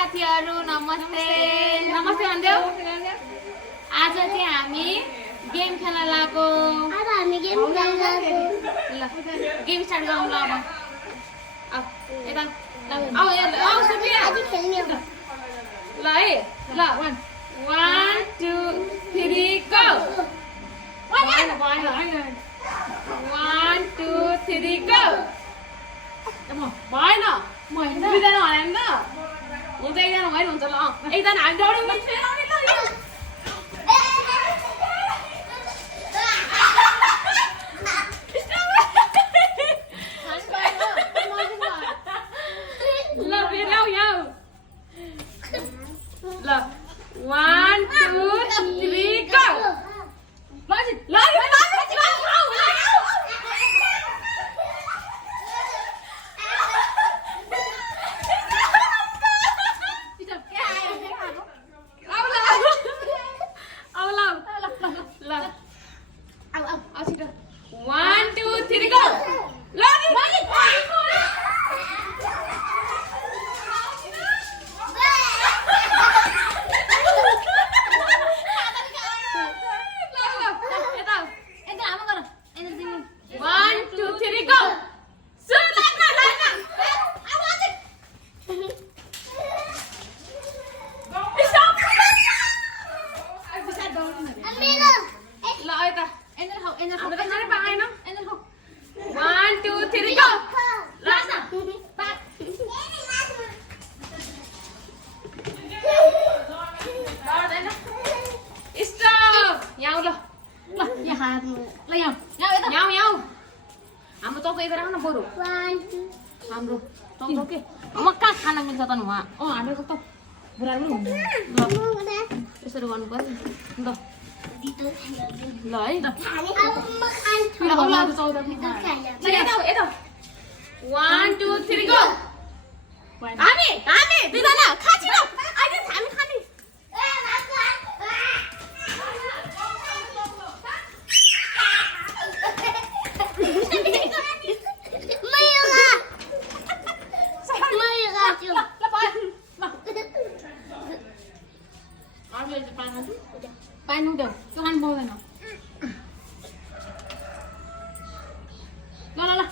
साथीहरु नमस्ते नमस्ते भन्देऊ आज चाहिँ हामी गेम खेल्न लागो अब हामी गेम खेल्न लागो ल गेम स्टार्ट गरौँ ल अब यता आउ सुबिया आज खेल्ने हो ल है ल 1 2 3 गो 1 2 3 गो भएन दुईजना हराएन ल हुन्छ एकजना भएन हुन्छ ल एकजना हामी दौडौँ ल फेरि आऊ यहाँ ल 1 2 3 गो हाम्रो चौक यता राख्न बरु हाम्रो चौक के म कहाँ खान मिल्छ त वहाँ हाम्रो त बुढाहरू ल यसरी गर्नु पर्यो ल है ल 1 2 3 गो हामी दुईजना खाछिन अहिले हामी खाने पानी हुँदैन त्यो खानु पाउँदैन ल ल ल